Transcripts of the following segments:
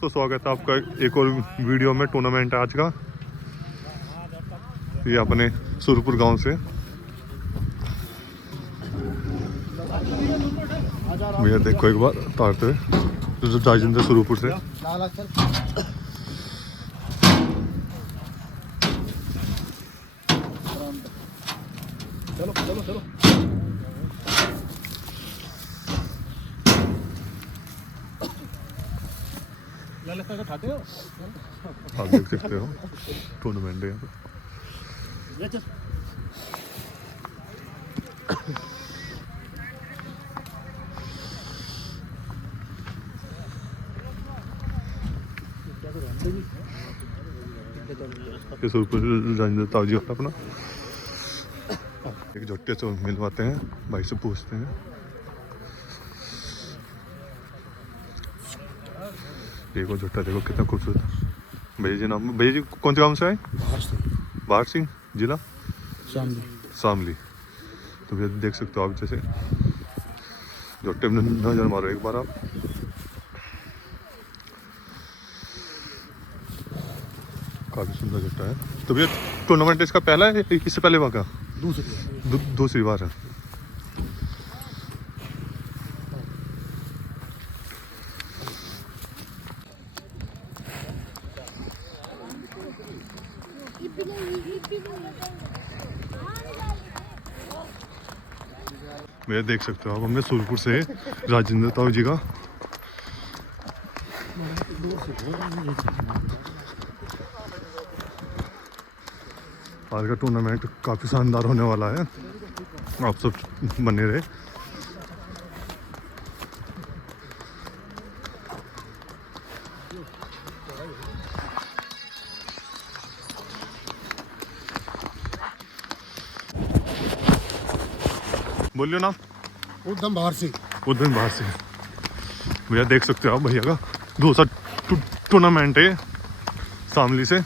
तो स्वागत है आपका एक और वीडियो में। टूर्नामेंट है आज का, ये अपने सुरपुर गांव से। भैया देखो एक बार तारते हुए राजेंद्र सुरपुर से। चलो चलो चलो खाते हो आप देख सकते हो टूर्नामेंट है यहाँ पे। ये सुरपुर राजेंद्र ताऊ जी होता अपना। एक झट्टे से मिलवाते हैं, भाई से पूछते हैं। देखो झट्टा देखो कितना खूबसूरत। भैया जी नाम, भैया जी कौन से गांव से आए? बाहर सिंह, जिला शामली। तो भैया देख सकते हो आप, जैसे झट्टे में नजर मारो एक बार आप। काफी सुंदर झट्टा है। तो भैया टूर्नामेंट इसका पहला है, इससे पहले वहाँ का दूसरी बार है। भैया देख सकते हो आप, हमने सुरपुर से राजेंद्र ताऊ जी का। आज का टूर्नामेंट काफ़ी शानदार होने वाला है, आप सब बने रहे। बोलियो नाम। उद्धम बाहर से। भैया देख सकते हो आप, भैया का दूसरा टूर्नामेंट है शामली से।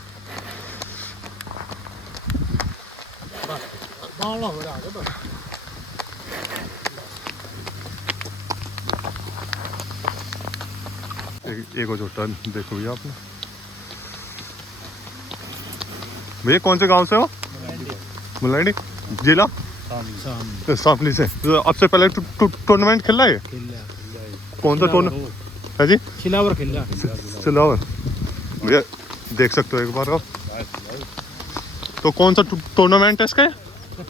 एक और छोटा देखो भैया आपने। भैया कौन से गांव से हो? मुलायडी, जिला शामली से। तो अब से पहले टूर्नामेंट खेला है? कौन सा टूर्नामेंट है जी? सिलावर। भैया देख सकते हो एक बार आप। तो कौन सा टूर्नामेंट है इसका?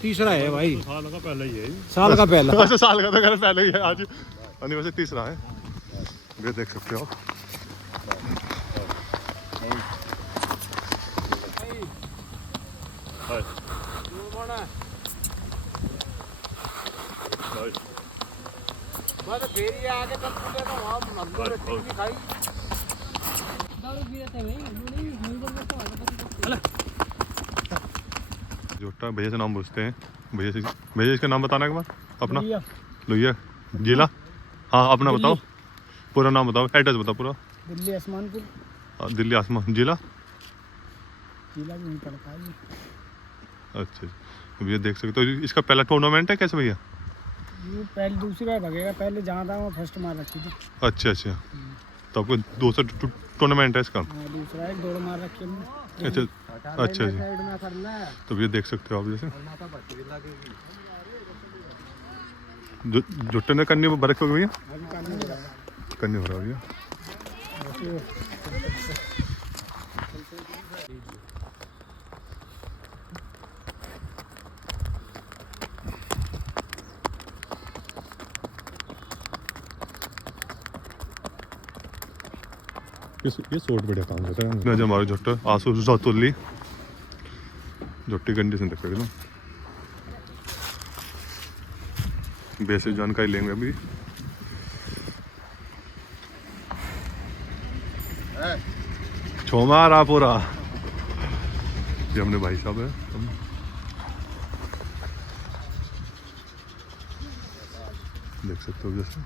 तीसरा है भाई। साल का पहला ही है। साल का पहला। अच्छा, साल का तो पहले ही है। आज वैसे तीसरा है। भैया देख सकते हो आप। जोटा भैया से नाम पूछते हैं। भैया इसका नाम बताना एक बार अपना। लोहिया, जिला। हाँ अपना बताओ, पूरा नाम बताओ, एड्रेस बताओ पूरा। दिल्ली आसमानपुर। दिल्ली आसमान, जिला भी नहीं पड़ता है। अच्छा, भैया देख सकते हो इसका पहला टूर्नामेंट है कैसे भैया? ये पहले दूसरा भगेगा, पहले जहाँ था वो फर्स्ट मार रखी थी। अच्छा, तो आपको दूसरा टूर्नामेंट है इसका? दूसरा एक दौड़ मार रखी है। अच्छा जी। तो भैया देख सकते हो आप, जैसे जुट्टे ने करनी बरक हो गई भैया, करनी हो रहा भैया। ये सोट बढ़िया काम करता है। जब हमारे झुट्टे आंसू जातुल्ली झुट्टी कंडीशन देखो एकदम। बेसिक जानकारी लेंगे अभी। छोमा रहा पूरा। ये हमने भाई साहब है, देख सकते हो जैसे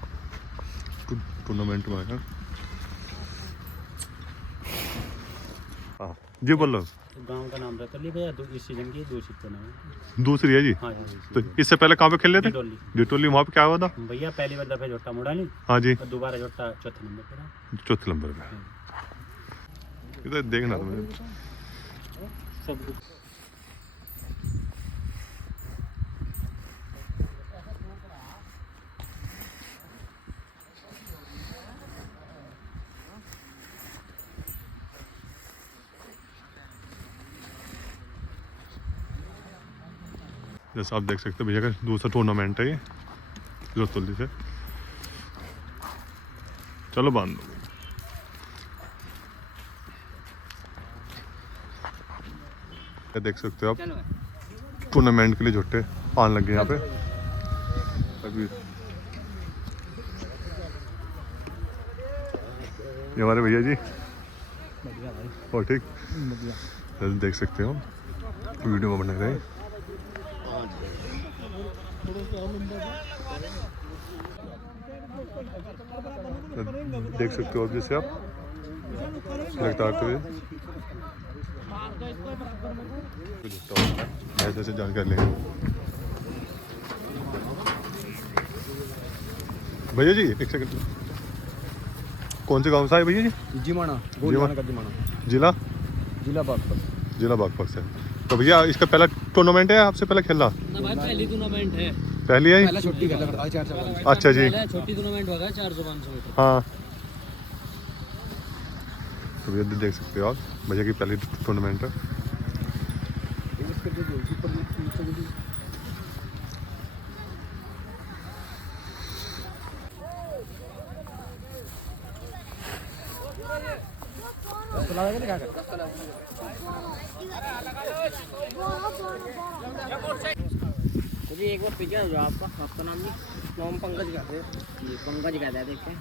टूर्नामेंट में आया। हाँ जी बोलो। गांव का नाम रतली भैया, इस सीजन की दूसरी दूसरी है जी। हाँ जी। तो इससे पहले कहाँ पे खेले थे? डिटोली। वहाँ पे क्या हुआ था भैया? पहली बार दफे जोटा मुड़ा नहीं। हाँ जी। दोबारा जोटा चौथे नंबर पे। चौथे नंबर पे। इधर देखना तुम्हें। सब कुछ जैसा आप देख सकते हो भैया का दूसरा टूर्नामेंट है ये रतौली से। चलो बांध दो। ये देख सकते हो आप टूर्नामेंट के लिए झुट्टे आने लगे यहाँ पे अभी। ये हमारे भैया जी और ठीक देख सकते हो वीडियो में बने रहे। देख सकते हो आप जैसे आप लगता हुए ऐसे ऐसे जानकारी लेंगे। भैया जी एक सेकंड, कौन से गांव से आए भैया जी? जिमाना जिला जिला बागपत। जिला बागपत से। तो भैया इसका पहला टूर्नामेंट है, आपसे पहले खेला? पहली टूर्नामेंट है, पहली है। पहला छोटी खेला था 400। अच्छा जी छोटी टूर्नामेंट होगा 400-500 मीटर। हाँ, तो भैया देख सकते हो आप भैया की पहली टूर्नामेंट है। मुझे एक बार पीछे हो जाओ, आपका नाम जी? नाम पंकज कहते हैं। ये पंकज कहते हैं। देखते हैं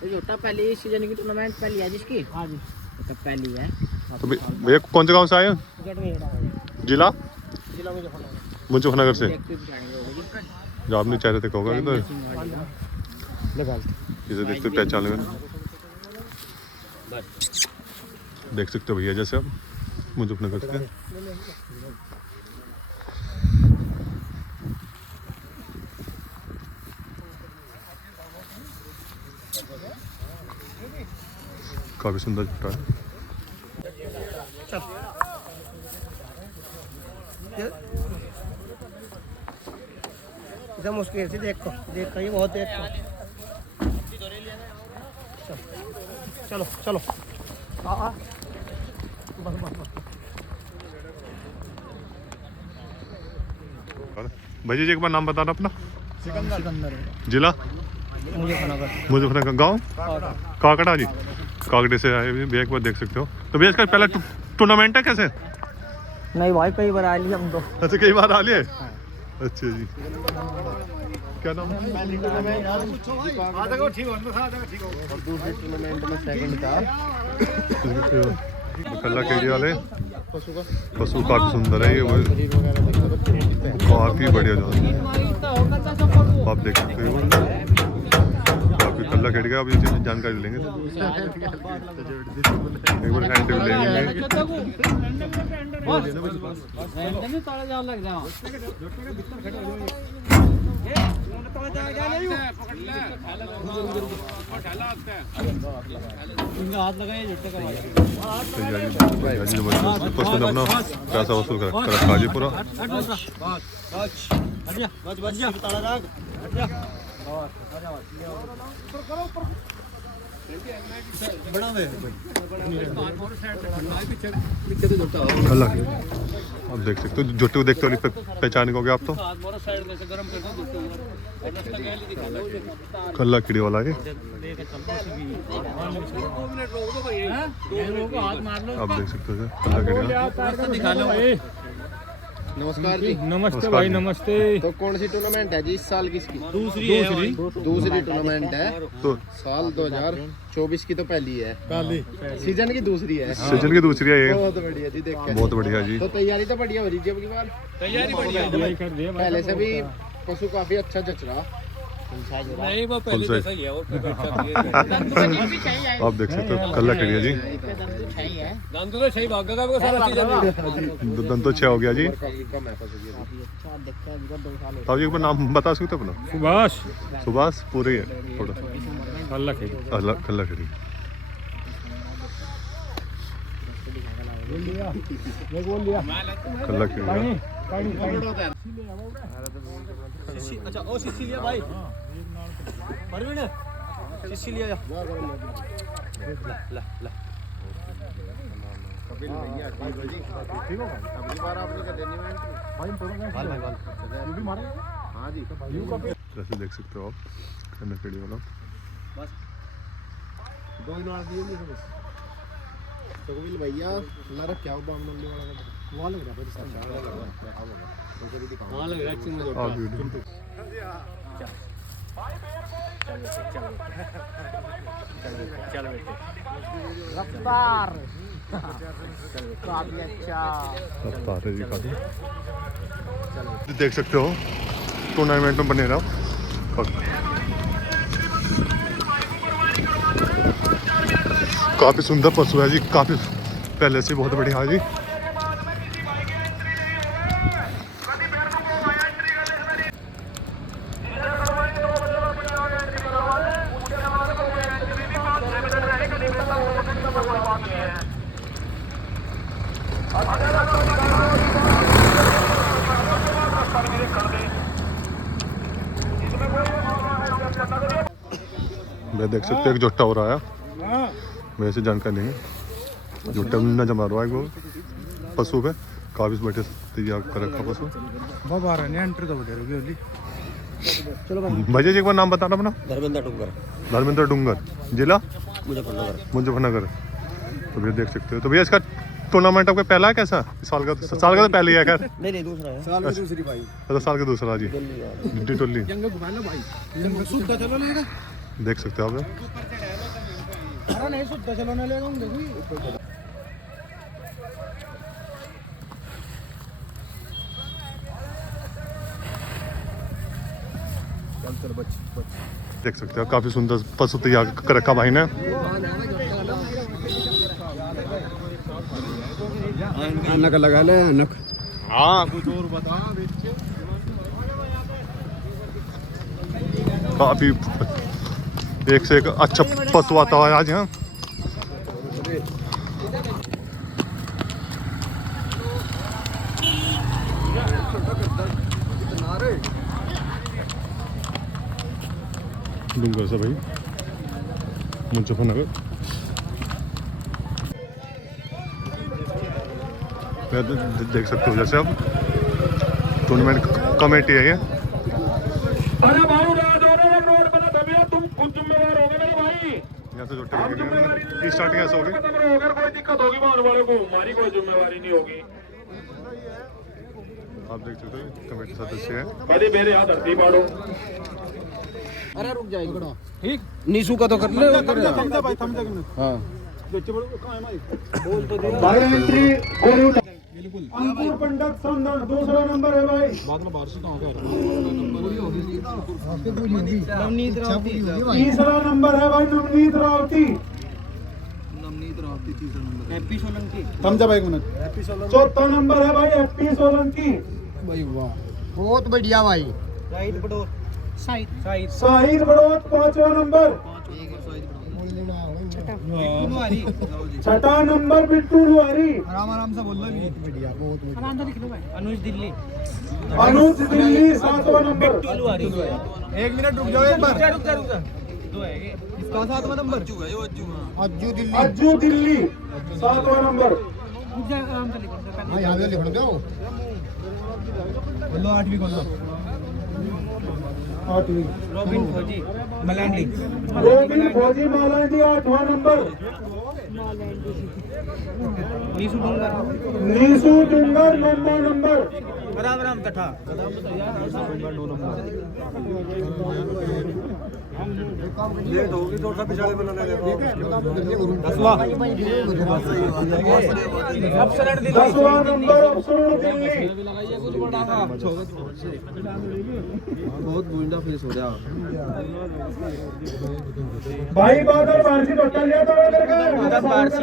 तो छोटा पहली सीजन की टूर्नामेंट पहली है जिसकी? हाँ जी, तो पहली है। तो भैया कौन से गांव से आए हैं? जिला मुजफ्फरनगर से। जो आपने चेहरे तक होगा तो इसे देखते पहचान लेंगे। देख सकते हो भैया जैसे आप मुजफ्फरनगर से। काफी सुंदर झुट्टा है। एकदम मुश्किल से देखो ये बहुत देखो। चलो चलो भैया जी एक बार नाम बताना अपना। सिकंदर जिला मुजफ्फरनगर, गाँव काकड़ा जी। काकड़े से आए हुए भैया एक बार देख सकते हो। तो भैया इसका पहला टूर्नामेंट है कैसे? नहीं भाई कई बार आ लिए हम तो। अच्छा कई बार आ लिए। अच्छा जी क्या नाम है? दूसरे टूर्नामेंट में सेकंड था। कल्ला केड़ी वाले पशु काफी सुंदर है ये, काफी बढ़िया जो आप देख सकते हो। काफी कल्ला केड़ी का अभी जानकारी लेंगे, एक बार इंटरव्यू लेंगे। हाथ लगाए झुट्टे का पसंद अपना पैसा वसूल कर काजी पूरा। आप देख सकते हो जुट्टे को देखते हो पहचान को आप तो कल्ला कीड़ी वाला है। आप देख सकते हो कल्ला कीड़ी। नमस्कार जी। नमस्ते भाई नमस्ते। तो कौन सी टूर्नामेंट है जी इस साल किसकी? दूसरी टूर्नामेंट है। तो साल 2024 की तो पहली है, सीजन की दूसरी है। सीजन की दूसरी है ये। बहुत बढ़िया जी, देख के बहुत बढ़िया जी। तो तैयारी तो बढ़िया हो रही है अब की बार। तैयारी बढ़िया पहले से भी पशु काफी अच्छा जच रहा। नहीं वो पहले Full जैसा ही है और कोई अच्छा नहीं है। आप देख सकते हो कल्ला कीड़ी है जी। दंतु तो सही भाग गया वो सारा सीजन। दंतो 6 हो गया जी। काफी कम है पशु की। आप जी एक बार नाम बता सकते हो अपना? सुभाष सुभाष पूरे ही है थोड़ा कल्ला खेल। कल्ला कीड़ी। ये गोल लिया कल्ला खेल रहा है। अच्छा ओ सिसिलिया भाई परवीन सिसिलिया जा ला कपिल भैया ठीक हो अगली बार आपने क्या देनी है भाई यू भी मारे हां जी यू कपिल जैसे देख सकते हो आप कन्ना खेड़ी वाला बस दो ही मार दिए नहीं बस तो कपिल भैया ला रख क्या बम नल्ली वाला का वहां लग रहा है इसका चार लग रहा है तो भी दिखाओ हां लग रहा है में आ वीडियो चल बेटे रफ्तार काफी अच्छा रफ्तार है दिखा दो देख सकते हो टूर्नामेंट में बने रहा काफी सुंदर पशु है जी काफी पहले से बहुत बढ़िया है जी मैं देख सकते हो एक जोटा हो रहा है मेरे से जानकारी देंगे जोटा न जमा रहा है वो पशु पे काफी बैठे तैयार कर रखा पशु बाबा रहा है एंट्री तो बता रही होगी भैया जी एक बार नाम बताना अपना धर्मेंद्र डूंगर जिला मुजफ्फरनगर मुजफ्फरनगर तो भैया देख सकते हो तो भैया इसका टूर्नामेंट आपका पहला है कैसा इस साल का तो पहले ही है खैर नहीं दूसरा है साल में दूसरी भाई तो साल का दूसरा जी टोली जंगल घुमा लो भाई सुद्धा चलो लेगा देख सकते हो आप अरे नहीं सुद्धा चलो ना लेगा देखो देख सकते हो काफी सुंदर पशु तैयार कर रखा भाई ने नक लगा ले नक हाँ कुछ और बता काफी एक से एक अच्छा पशु आता है आज यहाँ डूंगर से भाई मुजफ्फरनगर देख सकते हो जैसे अब टूर्नामेंट कमेटी है ये अरे भाई राज हो रहा है रोड बना दबिया तुम खुद जिम्मेदार होगे मेरे भाई यहाँ से जो स्टार्टिंग ऐसा होगी अगर कोई दिक्कत होगी मानने वाले को हमारी कोई जिम्मेवारी नहीं होगी आप देख सकते हो कमेटी सदस्य है कभी मेरे यहाँ धरती पाड़ो अरे रुक जाएगा ठीक नीसू का तो कर ले थम जा भाई थम जा हां अंकुर पंडित संदर दूसरा नंबर है भाई तीसरा नंबर है भाई नवनीत रावती थम जा भाई एक मिनट चौथा नंबर है भाई एफपी सोलंकी भाई वाह बहुत बढ़िया भाई शाहिद बड़ोत पांचवा नंबर छठा नंबर बिट्टू लुहारी आराम से बोल लो बढ़िया बहुत बढ़िया अनुज दिल्ली सातवा नंबर एक मिनट रुक जाओ एक बार इसका सातवां नंबर अज्जू दिल्ली सातवा नंबर हाँ यहाँ पे लिख दो बोलो 8वीं बोल लो आठवीं रोबिन फौजी मलांडी रोबिन फौजी मालांडी आठवां नंबर नीसू डूंगर नौवां नंबर राम तथा लेट होगी तो सब पिछाड़े बनाने दसवां नंबर अफसर दिल्ली बहुत बूंदा फेस हो रहा भाई बादल बारसी टोटल लिया था उधर का उधम बारसी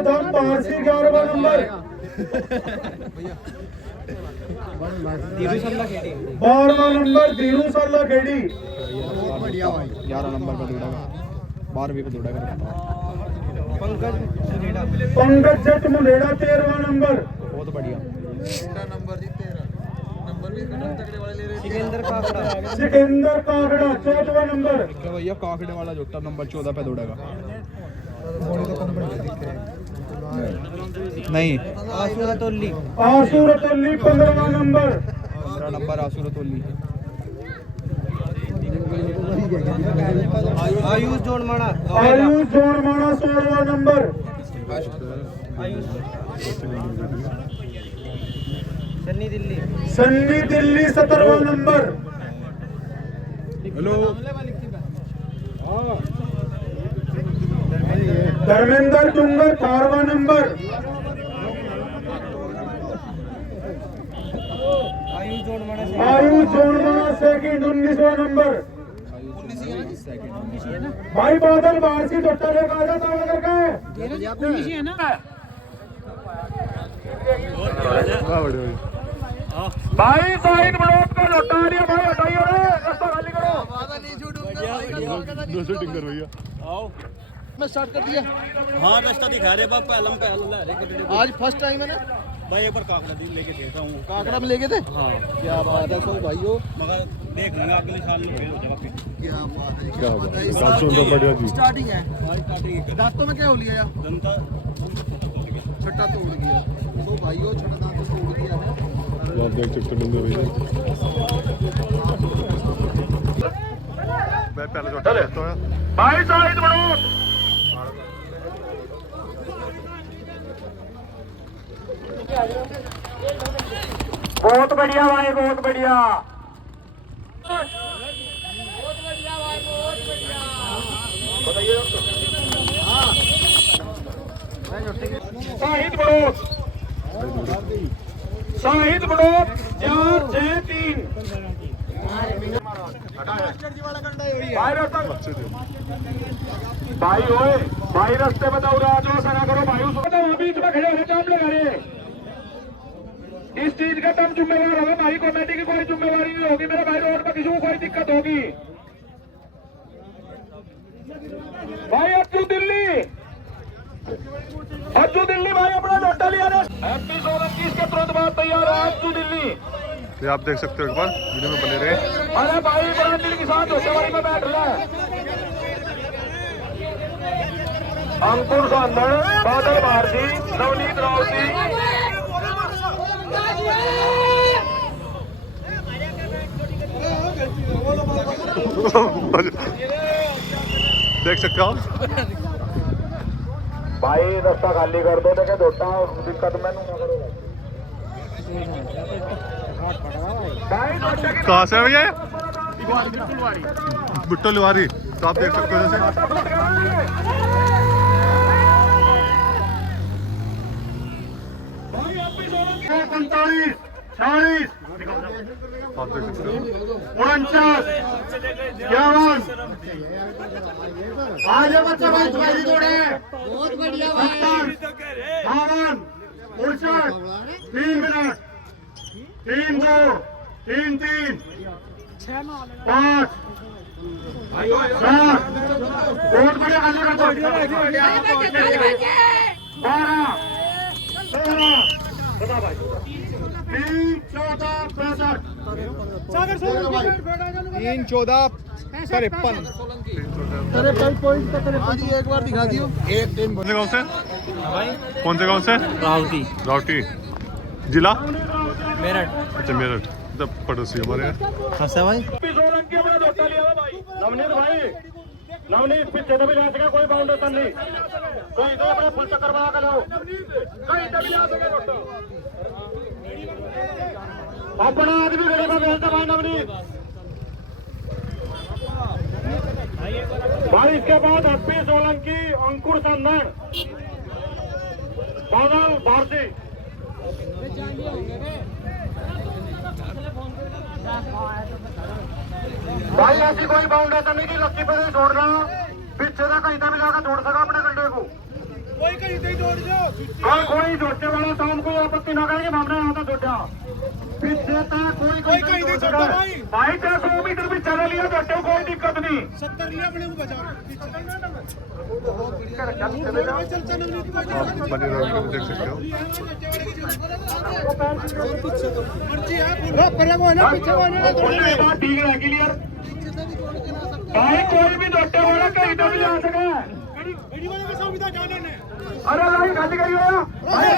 उधम बारसी 11वां नंबर 12वां नंबर धीरू सल्ला खेड़ी बहुत बढ़िया भाई 11 नंबर पर दौड़ा 12वीं पे दौड़ा पंकज जट मुंडेड़ा 13वां नंबर। बहुत बढ़िया। सिकंदर काकड़ा 14वां नंबर। भैया काकड़े वाला जोटा नंबर 14 पे दौड़ेगा। नहीं आसुरतोली 15वां नंबर। 15 नंबर आसुरतोली। आयुष जोड़माना 16वां नंबर। सन्नी दिल्ली 17वां नंबर। हेलो धर्मेंद्र डूंगर 18वां नंबर। आयुष जोड़माना सेकंड 19वां नंबर। भाई बादल बाहर से डॉक्टर लेकर आ जाता करके भाई साइड ब्लॉक का लोटा आ रही है भाई, हटाइए रे, रास्ता खाली करो। दो शूटिंग कर भैया। मैं स्टार्ट कर दिया। हाँ रास्ता दिखा रहे बाप पहलम पहल ला रहे आज फर्स्ट टाइम है ना भाई एक बार काकड़ा दी लेके गया था हूँ। काकड़ा में लेके थे। हाँ क्या बात है सो भाइयों। मगर देख लेंगे अगले साल में फेल हो जाएगा फिर। क्या बात है। क्या होगा काम सुनना बढ़िया जी। स्टार्टिंग है। स्टार्टिंग दांतों में क्या हो लिया यार? जनता छट्टा तोड़ गया। तो भाइयों छठा दांत तोड़ गया है। आप देख सकते होंगे भैया। मैं पहले जोटा लेता हूँ। भाई साइड ब्लॉक बहुत बढ़िया भाई, बहुत बढ़िया। शाहिद ब्लॉक 4-6-3। भाई ओए भाई रास्ते बताओ राजो सना करो भाई उसको बीच में खड़े होने काम लगा रहे। इस चीज का तुम जिम्मेवार होगा भाई, कमेटी की कोई जिम्मेवारी नहीं होगी मेरे भाई। रोड पर किसी को कोई दिक्कत होगी भाई। अज्जू दिल्ली भाई अपना लोटा लिया MP 121 के तुरंत बाद तैयार है अज्जू दिल्ली। ये आप देख सकते हो एक बार वीडियो में बने रहे। अरे भाई बड़ा दिल के साथ होशेवारी में बैठ रहा है। अंकुर सांदड़, बादल भारती, नवनीत रावती। देख सकते हो आप। भाई रास्ता खाली कर दो देखे दोटा दिक्कत मैनू ना करो भाई। कहाँ से है भैया? बिट्टो लिवारी। तो आप देख सकते हो जैसे 45, 40, आप देख सकते हो 49, 51। आज बच्चा भाई तुम्हारी जोड़े बहुत बढ़िया भाई। 52, 59, 3 मिनट 3-2, 3-3, 5, 7। बहुत बढ़िया खाली कर दो। 12, 13, बता भाई 3, 14, 65। 3, 14, 53। आज एक बार दिखा दियो। एक दिन कौन से गाँव से? कौन से गाँव से? रावटी। जिला? मेरठ। अच्छा मेरठ। तब पड़ोसी हमारे हैं। हंसा भाई नवनीत भाई, नवनीत पीछे तो भी जा सके कोई बाउंडेशन नहीं। कोई तो अपने फुल चक्कर बना कर लो। कहीं तो भी जा सके अपना आदमी गले में भेजता भाई नवनीत भाई। इसके बाद HP सोलंकी, अंकुर संदन, बादल भारती। भाई ऐसी कोई बाउंडेशन नहीं कि लक्की पे नहीं छोड़ना। पीछे का कहीं भी जाकर छोड़ सका अपने गड्ढे को। कोई कहीं से छोड़ दो। हाँ कोई छोड़ने वाला शाम को आपत्ति ना करेंगे। हमने यहाँ था छोटा पीछे था कोई कहीं नहीं छोड़ा भाई। चाहे 100 मीटर भी चला लिया छोटे कोई दिक्कत नहीं। 70 लिया अपने को बचा। आप बने राउंड में देख सकते हो। ठीक है क्लियर भाई, कोई भी दोटे वाला कहीं तो भी जा सके। अरे भाई खाली करियो भाई,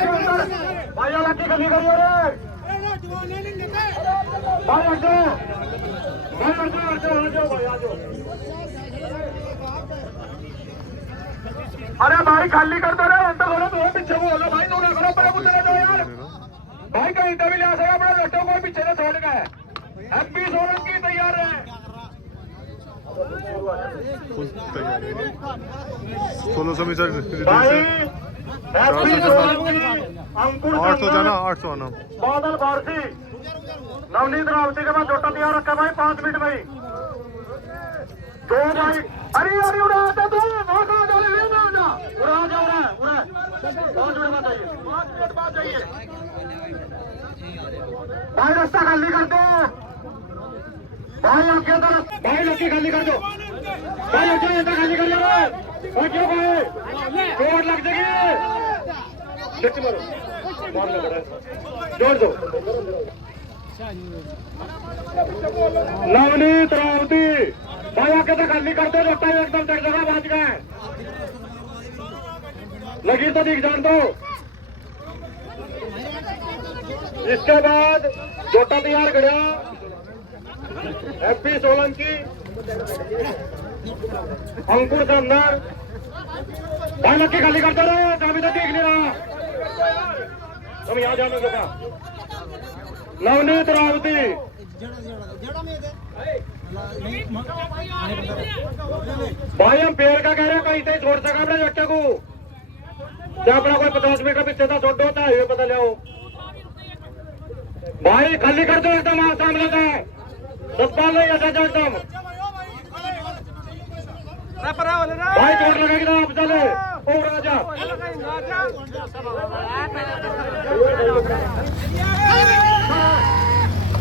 भाई अलग की खाली करियो रे भाई, हट जाओ भाई, हट जाओ, हट जाओ, हट जाओ भाई, आ जाओ। अरे भाई खाली कर दो रे, अंदर बोलो तो पीछे बोलो भाई, दोनों करो पर कुछ ना दो यार भाई, कहीं तो भी ले सके अपने दोस्तों को पीछे से छोड़ गए। एमपी सोलन की तैयार है, फुल तैयारी है। 1600 मीटर भाई एमपी सोलन की अंकुर 800 जाना, 800 आना। बादल बारसी नवनीत रावती के बाद जोटा तैयार रखा भाई, 5 मिनट भाई, दो भाई। अरे अरे उड़ा आता तू, मौका डाले नहीं ना ना, उड़ा जा, उड़ा उड़ा 5 मिनट बाद जाइए, 5 मिनट बाद जाइए भाई, रास्ता खाली कर दो भाई, आपके तरफ भाई, लड़की खाली कर दो भाई, लड़की ऐसा खाली कर दो भाई, क्यों भाई चोट लग जाएगी, लड़की मारो, मारना पड़ा है, जोड़ दो। नवनीत रावती भाई, आके तो खाली कर दो, लगता है एकदम तक जगह बच गए, लकीर तो दिख जान दो। इसके बाद जोटा तैयार गया एमपी सोलंकी, अंकुर संदर भाई, लक्की खाली कर दो रे, अभी तो देख नहीं रहा, तुम यहाँ जाने का। नवनीत रावती भाई, हम पेड़ का कह रहे हैं, कहीं से छोड़ सका अपने जट्टे को, क्या अपना कोई 50 मीटर पीछे था छोड़ होता है, पता ले आओ भाई, खाली कर दो एकदम, आप सामने का सस्पाल नहीं ऐसा एकदम भाई, चोट लगेगी ना, आप चले ओ राजा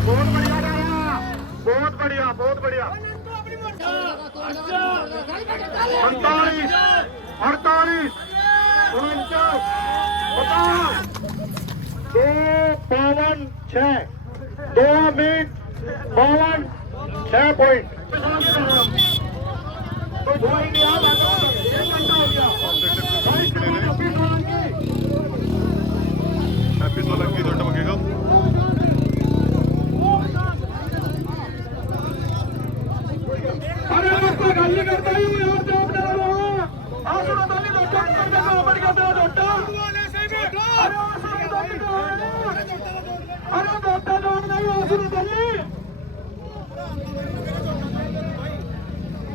बहुत बढ़िया, बहुत बढ़िया, बहुत बढ़िया। 48 48 49 50 2 मिनट 52 पॉइंट। कोई धोई नहीं, आप 1 घंटा हो गया भाई, एमपी सोलंकी जोटा बगेगा। अरे रास्ता खाली करता ही हूँ यार, जॉब दे रहा हूँ, आप सुनो ताली दोस्ता कर देगा, बढ़ गया तेरा दोस्ता, अरे आप सुनो ताली तो है, अरे दोस्ता जोड़ नहीं, आप सुनो ताली,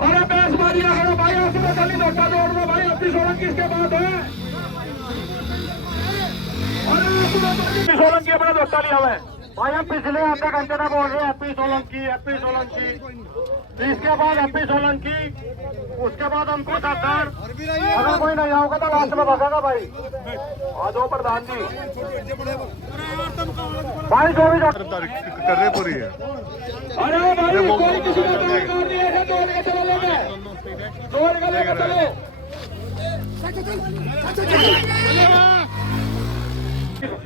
अरे बेसबाजी ना करो भाई, आप सुनो ताली दोस्ता जोड़ दो भाई, एमपी सोलंकी इसके बाद है, अरे आप सुनो ताली सोलंकी अपना दोस्ता लिया हुआ है भाई, हम पिछले आधे घंटे में बोल रहे हैं एमपी सोलंकी, एमपी सोलंकी, इसके बाद एमपी सोलंकी, उसके बाद हमको सरदार, अगर कोई नहीं आओगे तो लास्ट में भगेगा भाई, आ जाओ प्रधान जी भाई, जो भी कर रहे पूरी है। अरे भाई, कोई किसी का नहीं है, दौड़ के चले लेंगे, दौड़ के लेके चलो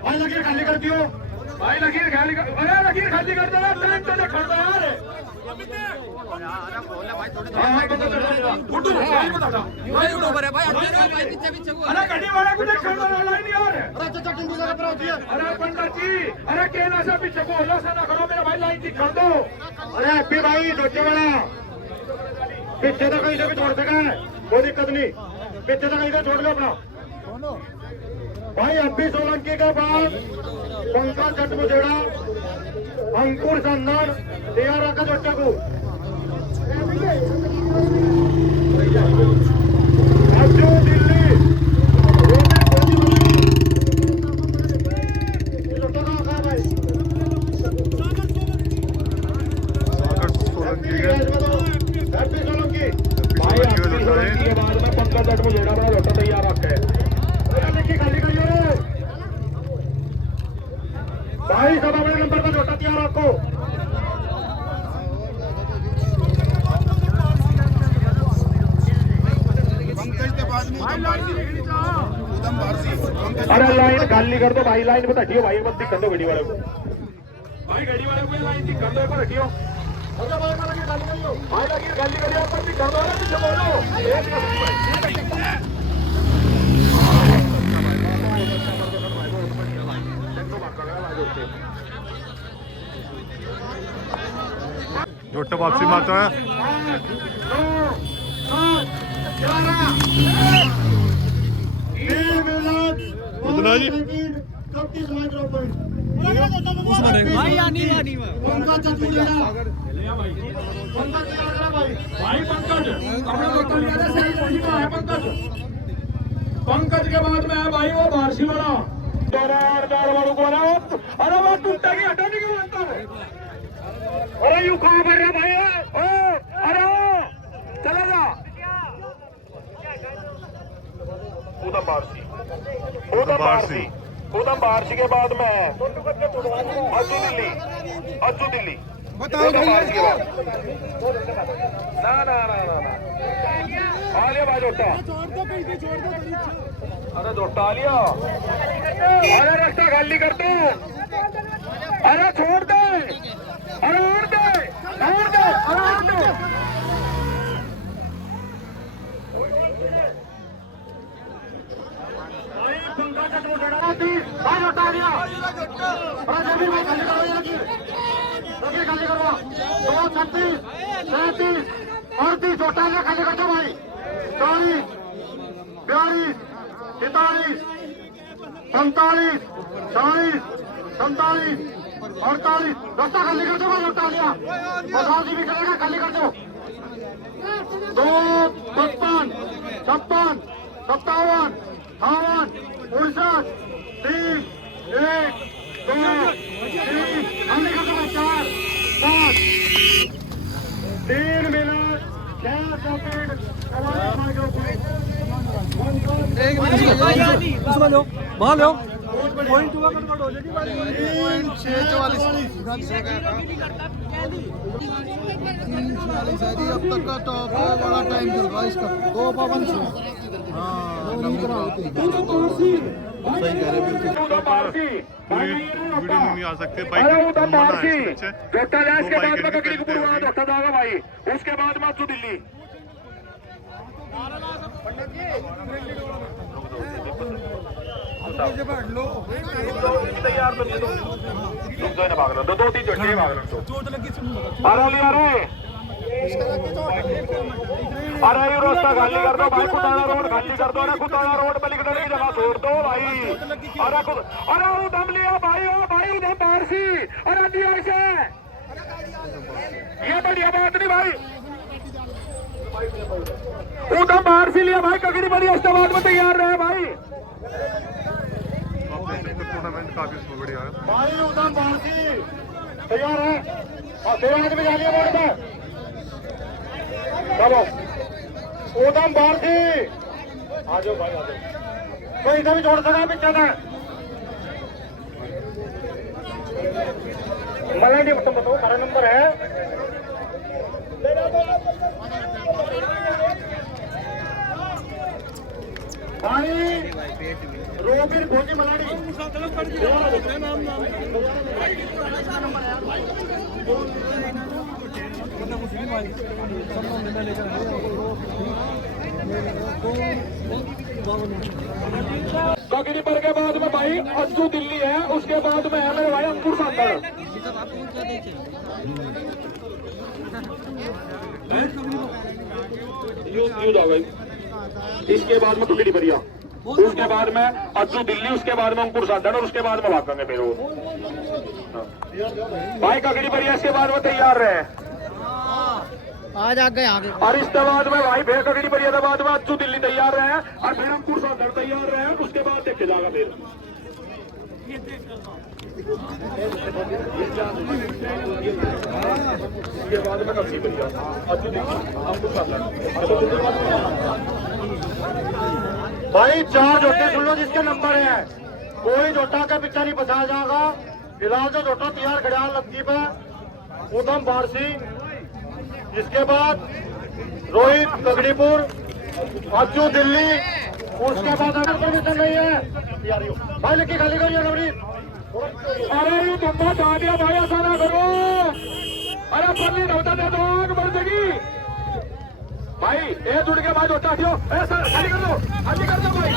भाई, लकीर खाली कर दियो भाई, लकीर खाली कर, अरे लकीर खाली कर दो, टाइम तो खड़ दो यार, अरे गड्डी वाला कुछ खड़ दो लाइन यार, अरे चाचा टिंडू जगह पर होती है, अरे पंडित जी, अरे केला सा पीछे को होला सा ना करो मेरा भाई, लाइन ठीक कर दो, अरे एमपी भाई सोचे बड़ा पीछे तो कहीं से भी छोड़ सका है, कोई दिक्कत नहीं, पीछे तो कहीं से छोड़ लो अपना भाई। एमपी सोलंकी के बाद पंकज चटमुचेड़ा, अंकुर संदर तैयार रखा जोटे को, अर्जुन दिल्ली सोलंकी के एमपी सोलंकी भाई, एमपी सोलंकी के बाद में पंकज चटमुचेड़ा बड़ा जोटा तैयार रखा है खाली करिए भाई, सब अपने नंबर पर जोटा तैयार रखो। अरे लाइन खाली कर दो भाई, लाइन में हटियो भाई, मत दिक्कत दो गाड़ी वाले को भाई, गाड़ी वाले को लाइन दिक्कत दो, हटियो भाई, लगी गाली करिए आप दिक्कत दो, पीछे बोलो। जोटा वापसी मारता है। उतना जी भाई आनी पंकज के बाद में है भाई वो बारसी वाला, अरे वो टूटेगी, हटाने क्यों बनता है? अरे यू कहाँ पर है भाई? अरे चलेगा उदम बारसी, उदम बारसी के बाद में अज्जू दिल्ली, अज्जू दिल्ली बताओ ना ना ना ना ना आ लिया भाई जोटा, अरे जोटा आ लिया, अरे रास्ता खाली कर दो, अरे छोड़ दे, अरे उड़ दे, उड़ दे, अरे उड़ दे। भाई उठा लिया, अरे जमीर भाई खाली करो, ये खाली करो, 236 37 38 उठा लिया, खाली कर दो भाई, 40 42 43 45 40 47 48 रास्ता खाली कर दो भाई, उठा लिया, बसासी भी करेगा, खाली कर दो, 2 55 56 57 58 59 3 1 2 3 खाली कर दो, 4 5 3 मिनट 6 सेकंड, वहाँ लो अब तक का टॉप बड़ा टाइम चल रहा है इसका, 2:52 पूरी वीडियो में नहीं आ सकते भाई, अरे उदम मना है बारसी इसके नीचे। जोटा लैस के तो बाद में भाई ककड़ी गलती को होगी। जोटा जाएगा भाई, उसके बाद में अज्जू दिल्ली, तैयार तो भाग लो, 2-3 जोटे भाग लो, अरे लिया रे, अरे ये रास्ता खाली कर दो भाई, कुताड़ा रोड खाली कर दो ना, कुताड़ा रोड पे लिखने की जगह छोड़ दो भाई, अरे उदम लिया भाई, ओ भाई उदम बारसी, अरे दिया इसे, ये बढ़िया बात नहीं भाई, उदम बारसी लिया भाई, ककड़ी बड़ी इस्तेमाल में तैयार रहे भाई, टूर्नामेंट काफी बढ़िया है भाई उदम बारसी तैयार है, और 2 आदमी जा लिया बोर्ड पे, चलो उदम बारसी आ जाओ भाई, आ जाओ, कोई इधर भी जोड़ सका पीछे था, मलाई नहीं बताओ, सारा नंबर है, भाई रोबिन भोजी मलाड़ी ककड़ी पर के बाद में भाई अज्जू दिल्ली है, उसके बाद में है मेरे भाई अंकुर सांगड़, भाई इसके बाद में ककड़ी परिया, उसके बाद में अज्जू दिल्ली, उसके बाद में अंकुर साधन, और उसके बाद में भागेंगे फिर वो भाई ककड़ी परिया, इसके बाद में तैयार रहे, आज आगे और इसके बाद में भाई फिर ककड़ी परिया के बाद में अज्जू दिल्ली तैयार रहे, और फिर अंकुर साधन तैयार रहे, उसके बाद देखे जाएगा फिर इसके बाद में ककड़ी परिया, अज्जू दिल्ली, अंकुर साधन भाई 4 जोटे सुन लो जिसके नंबर है, कोई जोटा का पीछा नहीं फंसा जाएगा, फिलहाल जो जोटा तैयार घड़ियाल लतीफ है उदम बारसी, इसके बाद रोहित कगड़ीपुर, अज्जू दिल्ली, उसके बाद अगर परमिशन नहीं है भाई लिखी खाली करिए नवनीत। अरे ये धब्बा ढा दिया भाई, ऐसा ना करो। अरे पन्नी नौता दे दो, आग बढ़ जाएगी भाई। ये जुड़ के भाई जोटा दियो, ऐसा खाली कर दो, खाली कर दो भाई।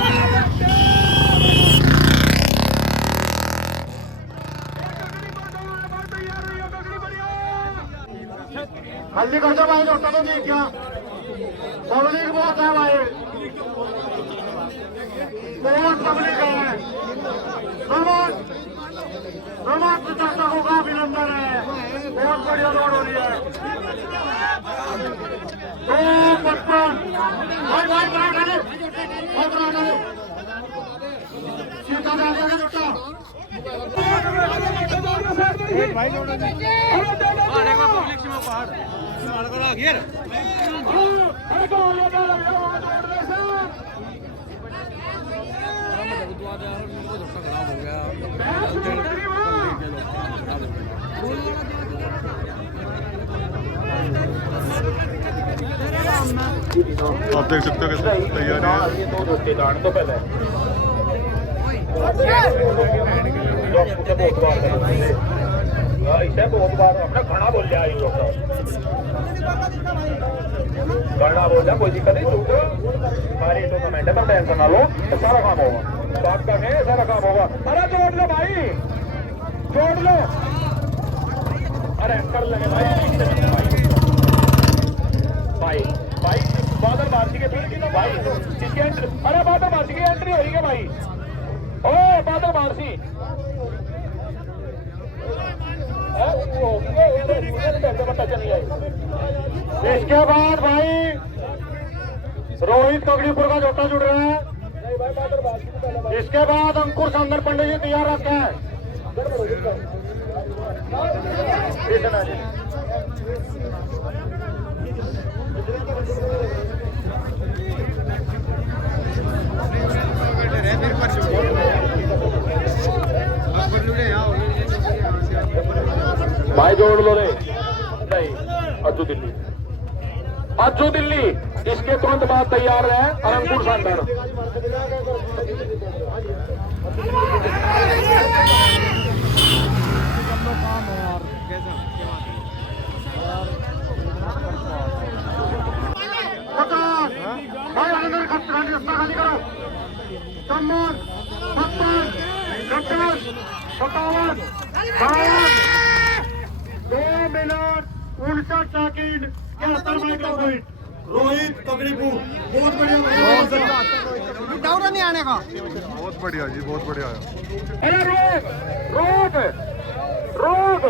खाली कर दो भाई, जोटा तो नहीं क्या पब्लिक बहुत है भाई, बहुत पब्लिक है। रोमांच दर्शकों का अभिनंदन है, बहुत बढ़िया दौड़ हो रही है। 2:55 भाई भाई डाले सीधा डाल दिया जुटा आप देख सकते हो कैसे तैयारी है। ये दो धोते दान तो पहले इसे बहुत बार अपना घना बोल लिया घना बोल लिया, कोई दिक्कत नहीं। चूक सारी टूर्नामेंट है तो टेंशन ना लो, सारा काम होगा, बात करने सारा काम होगा। अरे जोड़ लो भाई, जोड़ लो, अरे कर लगे भाई भाई भाई बादल मारती के भाई इसकी एंट्री। अरे बादल मारती की एंट्री हो रही है भाई, ओ बादल मारती। इसके बाद भाई रोहित कगड़ीपुर का जोटा जुड़ रहा है। इसके बाद अंकुर संदर पंडित जी तैयार रखते हैं। भाई जोड़ लो रे, नहीं अज्जू दिल्ली, अज्जू दिल्ली इसके तुरंत बाद तैयार है अंकुर संदर। भाई अंदर खाली करो, 54 57 2 मिनट 59 सेकंड 71 माइक्रोसेकंड। रोहित कगड़ीपुर बहुत बढ़िया, दौरा नहीं आने का। बहुत बढ़िया जी, बहुत बढ़िया है। अरे रोक रोक रोक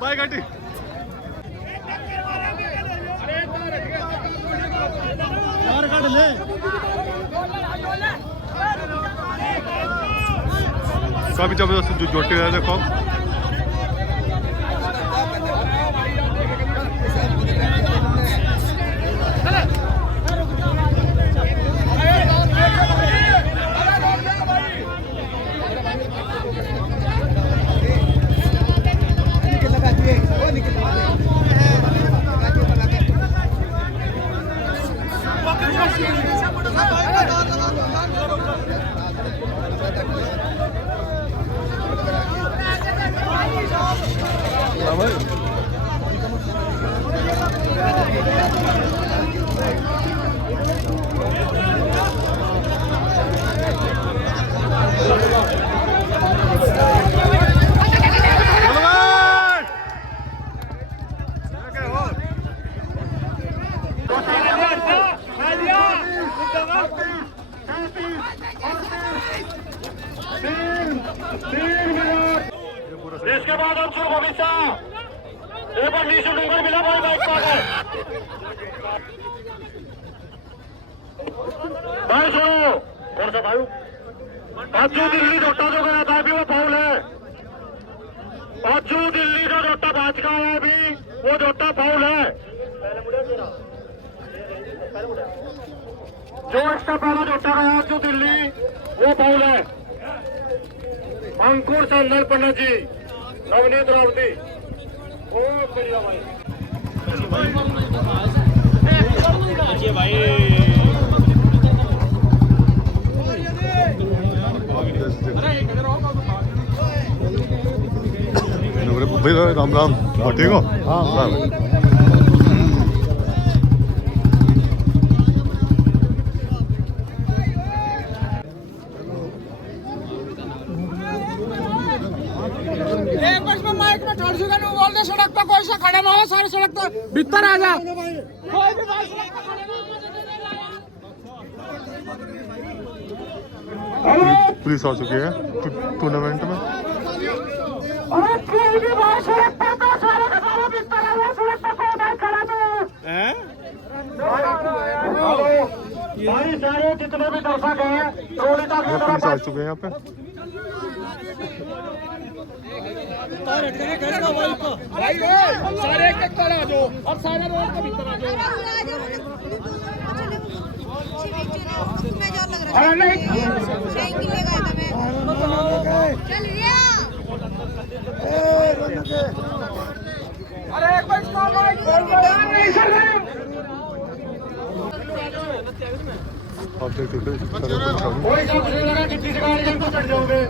बाय गाड़ी काट ले काफी जबरदस्त जो जोटे है देखो। इसके बाद अंशुल भविष्य नीचे डूंगर मिला भाई बाइक भाई सुनो कौन सा भाई अज्जू दिल्ली जोटा जो गया था अभी वो फाउल है। अज्जू दिल्ली जो जोटा बाज का है अभी वो जोटा फाउल है। जो इसका पहला जोटा गया जो दिल्ली वो बाउल है। अंकुर चंदन पंडित जी, नवनीत रावती, बहुत बढ़िया भाई। भैया राम राम, ठीक हो? हाँ। एक बस में माइक में ठड़ चुका नहीं बोल दे, सड़क पर कोई सा खड़ा ना हो, सारे सड़क पर भीतर आ जा। कोई भी भाई सड़क पर खड़ा ना हो। पुलिस आ चुकी है टूर्नामेंट में। अरे कोई भी भाई सड़क पर तो सारे के सारे भीतर आ जा, सड़क पर कोई नहीं खड़ा नहीं। भाई सारे जितने भी दर्शक हैं ट्रोली तक ये पुलिस आ चुके हैं यहाँ पे। सारे एक एक आ जाओ और सारे रोड के भीतर आ जाओ। अरे नहीं अरे एक बस में माइक बोल दो। आप देख सकते हैं कोई सब नहीं लगा कितनी से गाड़ी जब तो चढ़ जाओगे।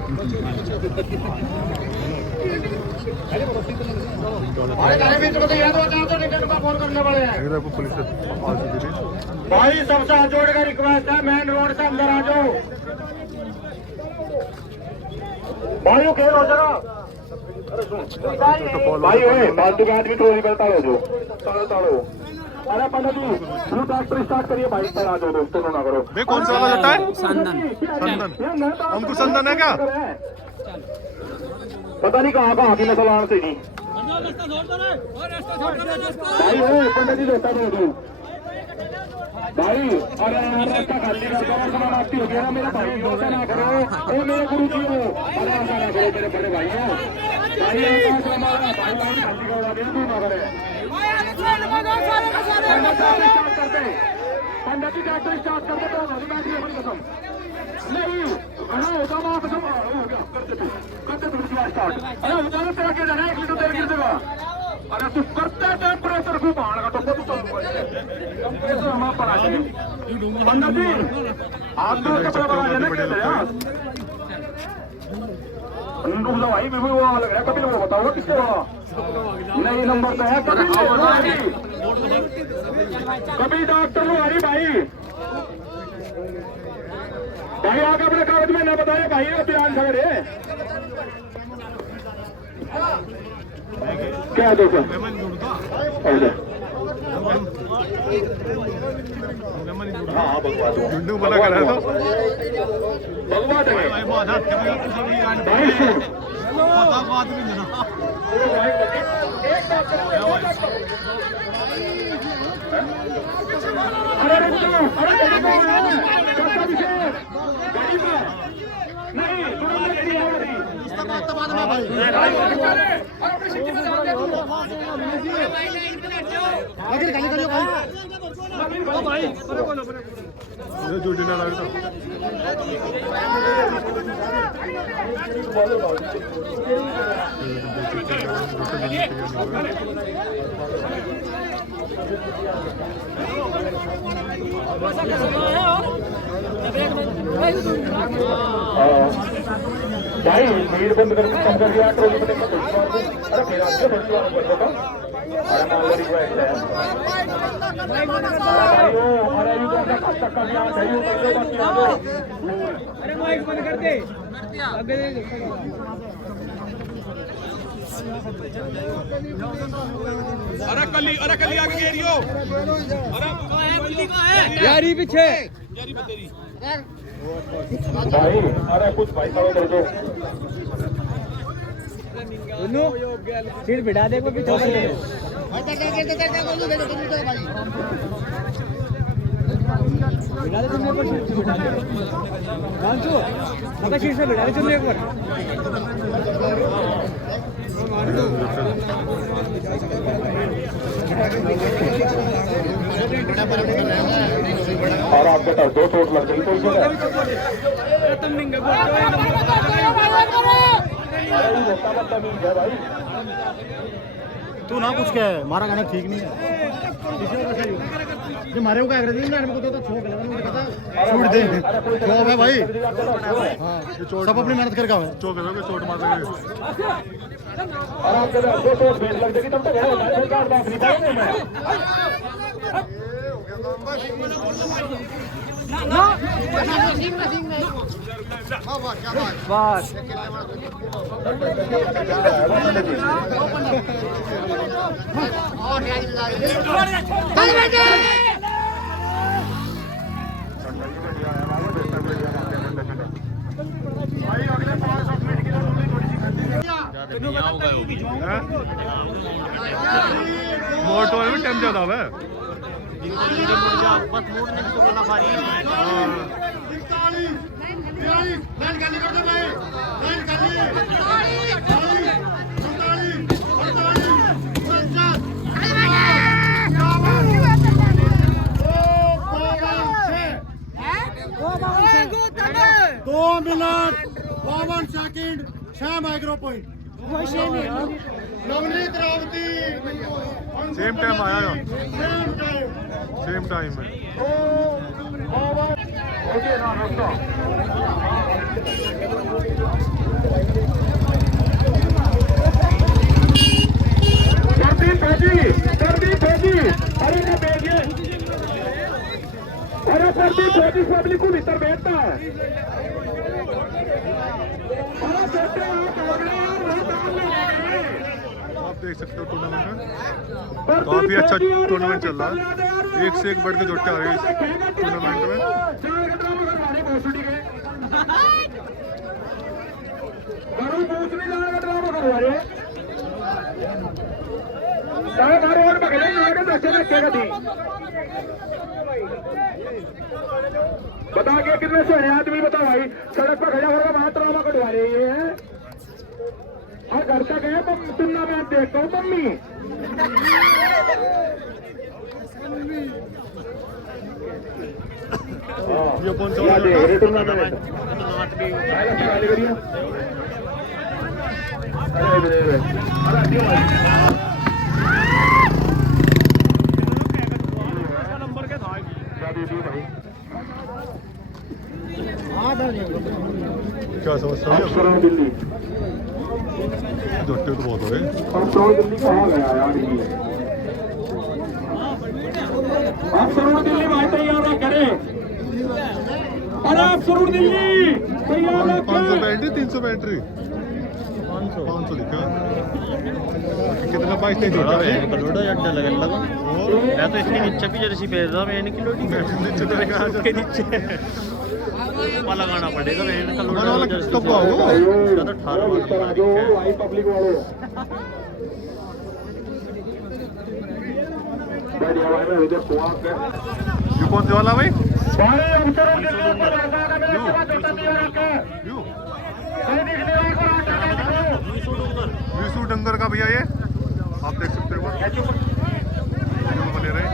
अरे गाड़ी बीच में तो याद हो जाओ तो निकल का फोन करने वाले हैं। अगर आपको पुलिस आ चुकी थी। भाई सबसे हाथ जोड़ का रिक्वेस्ट है, मेन रोड से अंदर आ जाओ। भाई खेल हो जाएगा। भाई फालतू के आदमी ट्रोली पर ताड़ो जो ताड़ो। अरे पंडित जी ब्लू ट्रैक्टर स्टार्ट करिए, बाइक पर आ जाओ दोस्तों, ना करो। भाई कौन सा वाला जटा है? संदन। हमको संदन है क्या? पता नहीं कहाँ कहाँ की नस्ल आने से नहीं। भाई पंडित जी दोस्ता दो भाई। अरे यार रास्ता खाली कर दो, समाप्ति हो गया ना मेरे भाई, ऐसा ना करो। ओ मेरे गुरु जी हो, अरे ऐसा ना करो मेरे बड़े भाई हो भाई। हमारा भाई भाई खाली करवा दे, तू ना करे। पंडित जी ट्रैक्टर स्टार्ट कर दो तो बैठ गई अपनी कसम नहीं। हाँ होगा वहाँ कसम करते तुम स्टार्ट। अरे उधर तेरा क्या जाना है, एक लीटर तेल गिर देगा। अरे तू करता टेम्परेचर को बाहर का तो टेम्परेचर हमारा पर आ जाएगी। पंडित जी आप तो कपड़ा बना देना यार। रुक जाओ भाई, बिल्कुल वो लग रहा है। कपिल वो बताओ किसके वाला नहीं नंबर तो है। कपिल डॉक्टर लोहारी भाई। भाई आगे अपने कागज में ना बताए भाई, बयान खड़े क्या दो हाँ झुंडू बना कर रहा था। भगवा देंगे जो डिनर आ गया भाई भीड़ बंद करके कम कर दिया ट्रोली में। अरे फिर आपसे थोड़ी बात कर दो। अरे मान लो रिक्वेस्ट है। अरे यू तो कब तक का ध्यान है, यू कर दो बाकी आ जाओ। अरे माइक बंद कर दे आगे अरे कली आगे घेरियो। अरे यारी पीछे भाई। अरे कुछ भाई साहब दे दो। फिर बिठा दे, कोई पीछे कर दे। बिठा दे तुमने पर शीट से बिठा दे। कांचू मगर शीट से बिठा दे तुमने एक बार। और आपके पास 2 चोट लग गई तो इसे तू ना कुछ क्या है मारा गाना ठीक नहीं है जो मारे को क्या कर दी ना मेरे को तो छोड़ लगा मुझे पता छूट दे जो है भाई हां सब अपनी मेहनत करके आवे चोट है चोट मार देंगे और आपके पास 2 चोट बेट लग जाएगी तब तक है सरकार बात नहीं करेंगे मैं मोटो में टाइम ज्यादा है दो minute 52 second 6 micro point Navneet Ravati same time आया सेम टाइम है अरे ना भेजिए अरे प्रदीप भेजी पब्लिक को भीतर बैठता है आप देख सकते हो टूर्नामेंट में काफी अच्छा टूर्नामेंट चल रहा है एक से एक बढ़ के जुटते आ रहे हैं इस टूर्नामेंट में बता के कितने सोने आदमी बताओ भाई सड़क पर खड़ा होगा वहां ड्रामा कटवा रहे हैं और घर तक है तुमना मैं देखता हूँ मम्मी ये कौन सा टूर्नामेंट क्या समस्या है दिल्ली जुटते तो बहुत हो रहे हैं दिल्ली कहाँ गया यार ये आप सरोवर दिल्ली भाई तैयार करें अरे आप सरोवर दिल्ली तैयार 500 बैटरी 300 बैटरी 500 लिखा कितना पाइस नहीं जोड़ा है लोडो अड्डा लगने लगा मैं तो इसके नीचे भी जर्सी भेज रहा मैं इनकी लोडी मैं भी नीचे तो लेकर आ के नीचे लगाना पड़ेगा मैं इनका वाला लोडो कब जर्सी का होगा तो 18 वाला जो भाई पब्लिक वालों ये कौन से वाला भाई भाई हम सरोवर दिल्ली ऊपर रहता है मेरे के बाद होता नहीं है यू कहीं दिखने वाला को आटा नहीं दिखाओ विशु डंगर का भैया ये आप देख सकते हो बने रहे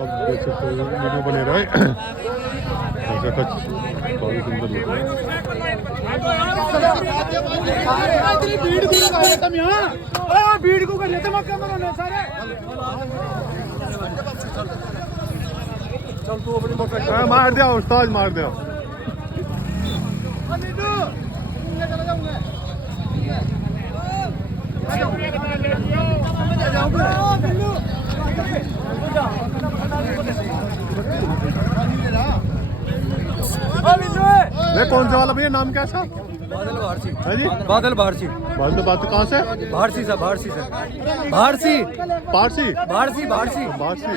अब देख सकते हो वीडियो बने रहे काफी सुंदर लग रहा है भीड़ को कर लेते मक्का मनाने सारे चल तू अपनी मोटर मार दिया उस्ताद मार दिया कौन सा वाला भैया नाम क्या था बादल भारसी है जी बादल भारसी बात बात कहाँ से भारसी से भारसी से भारसी पारसी भारसी भारसी पारसी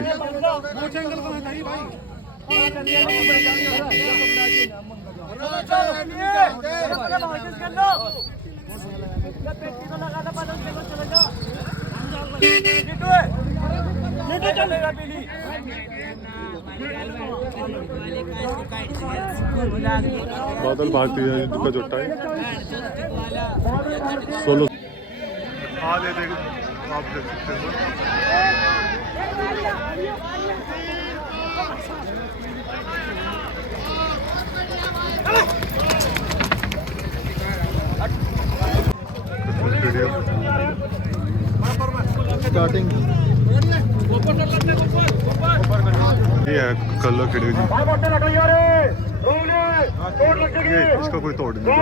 बादल भारतीय का जोटा है 16 हाँ दे देख आप देख सकते हो स्टार्टिंग ये है कलर खिड़की जी ये इसका कोई तोड़ नहीं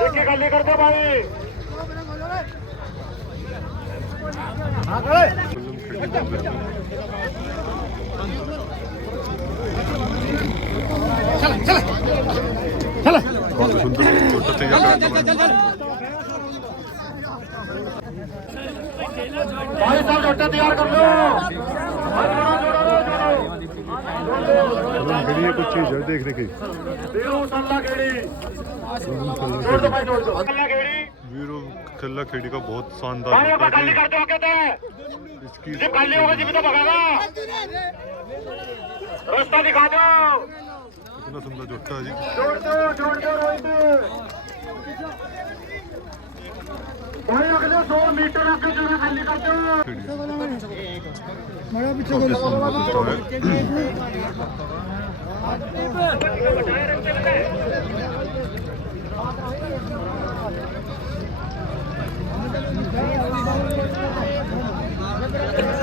देखिए खाली कर दो भाई बहुत सुंदर छोटा तैयार भाई साहब छोटा तैयार कर लो खिड़ी है कुछ चीज है देखने की वीरो खल्ला खेड़ी का बहुत शानदार खाली कर दो कहते हैं इसकी जब खाली होगा जब तो भगाना रास्ता दिखा दो कितना सुंदर जोटा है जी जोड़ दो रोहित भाई अगले 100 मीटर आगे जो खाली कर दो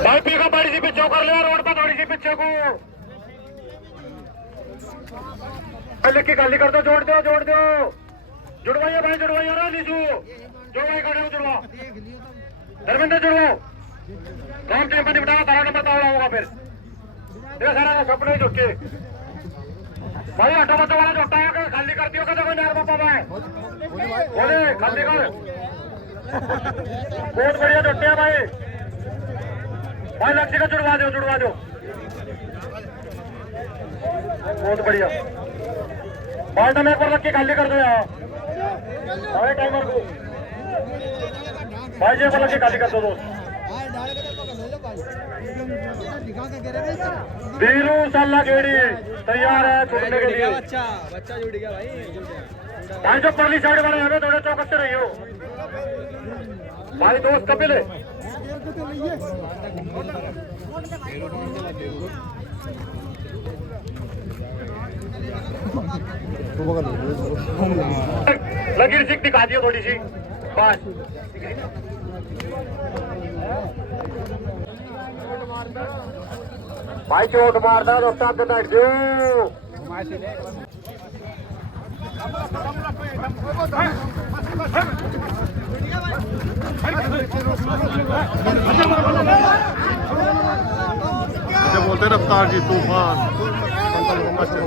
भाई पीका बड़ी सी पीछे कर लिया रोड पर थोड़ी सी पीछे को लेके खाली कर दो जोड़ दो जुड़वाइए भाई जुड़वाइए ना लीजू जो भाई खड़े हो जुड़वा धर्मेंद्र जुड़वाओ काम टेम्पा निपटाना 12 नंबर तावड़ा होगा फिर ये सारा सपने ही जुटके भाई आटा बच्चा वाला जोटा है खाली कर दियो कहते कोई नहर बापा मैं बोले खाली कर बहुत बढ़िया जोटे हैं भाई लक्ष्य का जुड़वा दो बहुत बढ़िया बाल्टा में एक बार रख के खाली कर दो यार भाई टाइमर को भाई जी पर रख के खाली कर दो दोस्त बीरू साला गेड़ी तैयार है छूटने के लिए बच्चा जुड़ गया भाई जो परली साइड वाले हैं थोड़े चौकस से रहियो भाई दोस्त कपिल लकीर सिख दिखा दियो थोड़ी सी बस भाई चोट मारदा दोस्त आगे बैठ जाओ क्या बोलते हैं रफ्तार की तूफान अच्छा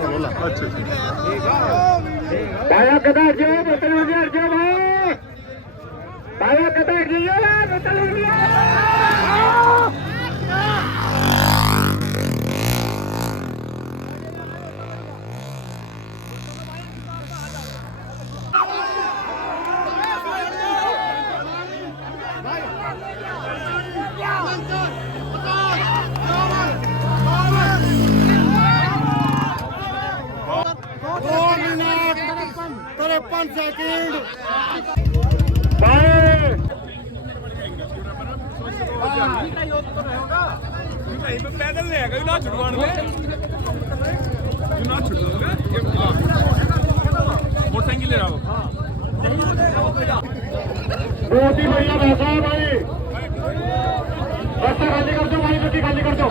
भाया कदा जो बोतल में बैठ जाओ भाया कदा जाइए बोतल में पैदल नहीं है ना छुड़वाने में मोटरसाइकिल ले रहा हूँ बहुत ही बढ़िया बैठा है भाई रास्ता खाली कर दो भाई गति खाली कर दो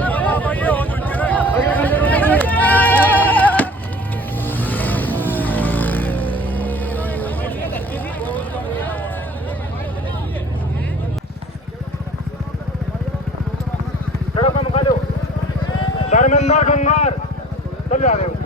सड़क में मुका दो धर्मेंद्र गंगार सब जा रहे हो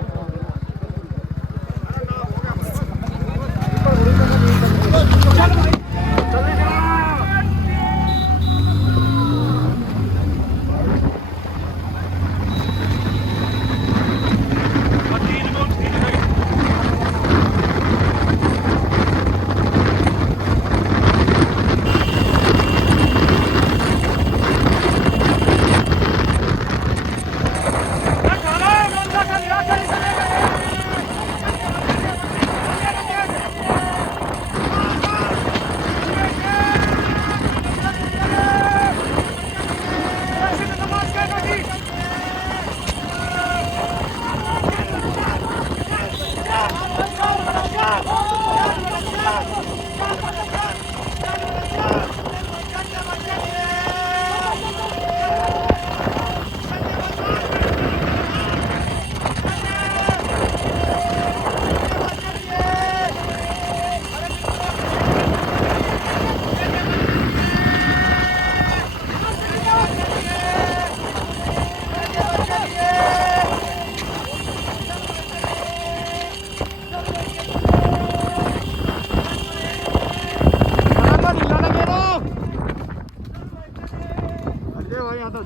भाई यहाँ तक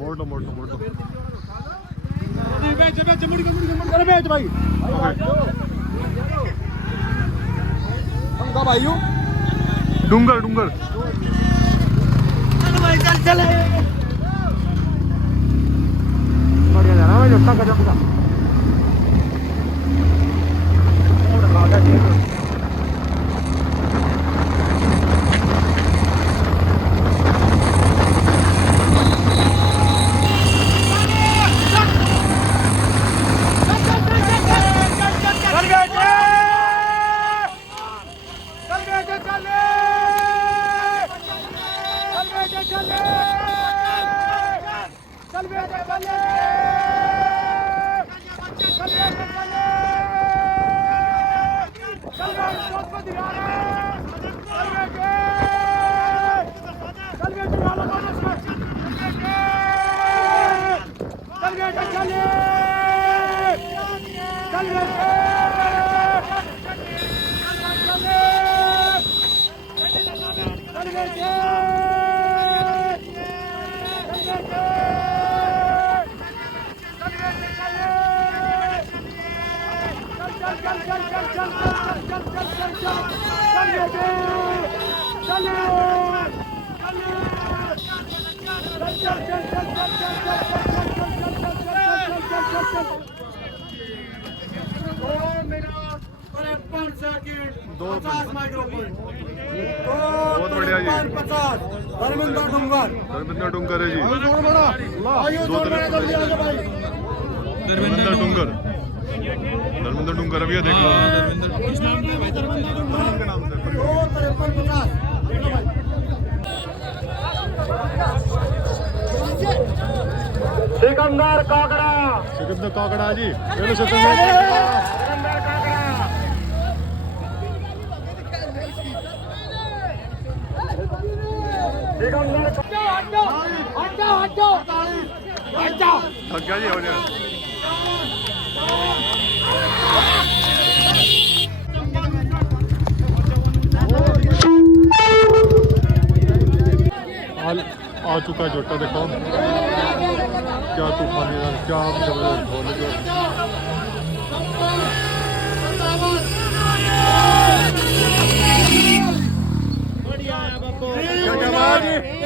मोड़ लो मोड़ लो मोड़ लो बेच भाई भाई डूंगर डूंगर बढ़िया जा रहा है जोटा गजब का बहुत बढ़िया जी धर्मेंद्र डूंगर धर्मेंद्र डूंगर है जी धर्मेंद्र डूंगर अभी देख लो सिकंदर काकड़ा सिकंदर काकड़ा जी थक गया जी हो गया आ चुका है जोटा देखो क्या तूफान है क्या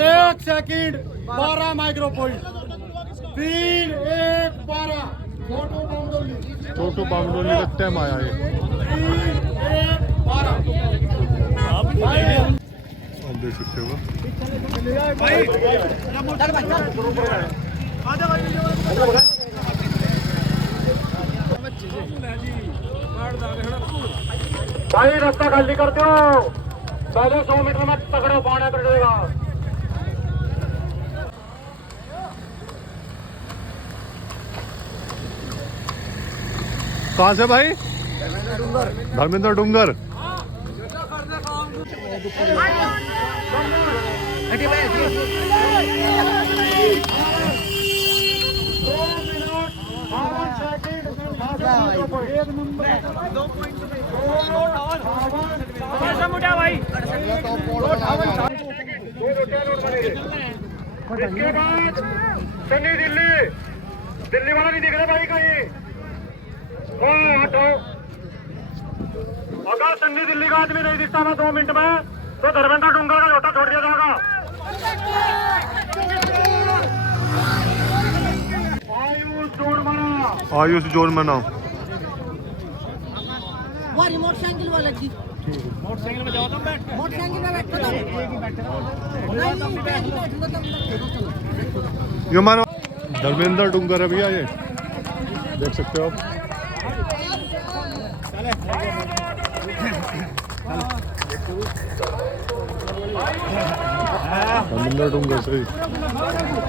एक सेकंड 12 माइक्रो पॉइंट 3 1 12 छोटू बामडोली का टाइम आया है 3 1 12 आप देख सकते हो भाई रास्ता खाली कर दो 100 मीटर में तगड़े पाने कर देगा कहाँ से भाई धर्मेंद्र डूंगर इसके बाद सन्नी दिल्ली वाला नहीं दिख रहा भाई कहीं हटो अगर सन्नी दिल्ली का आदमी नहीं दिखता ना 2 मिनट में तो धर्मेंद्र डूंगर का लोटा छोड़ दिया जाएगा आयुष जोर मना मोटरसाइकिल वाला जी मोटरसाइकिल में जाओ तुम मोटरसाइकिल में बैठ ये मानो धर्मेंद्र डूंगर अभी आए देख सकते हो आप धर्मेंद्र डूंगर से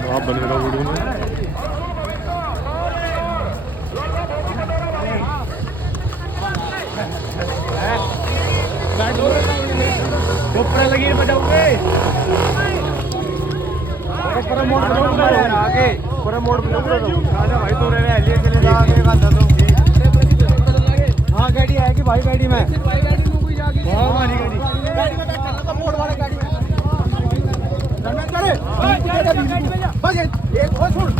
आप बने रहो वीडियो में लगी बजाओगे आगे पूरा मोड़ भाई तो रहे आगे हाँ गाड़ी आएगी भाई गाड़ी में हमारी गाड़ी बस एक हो सुन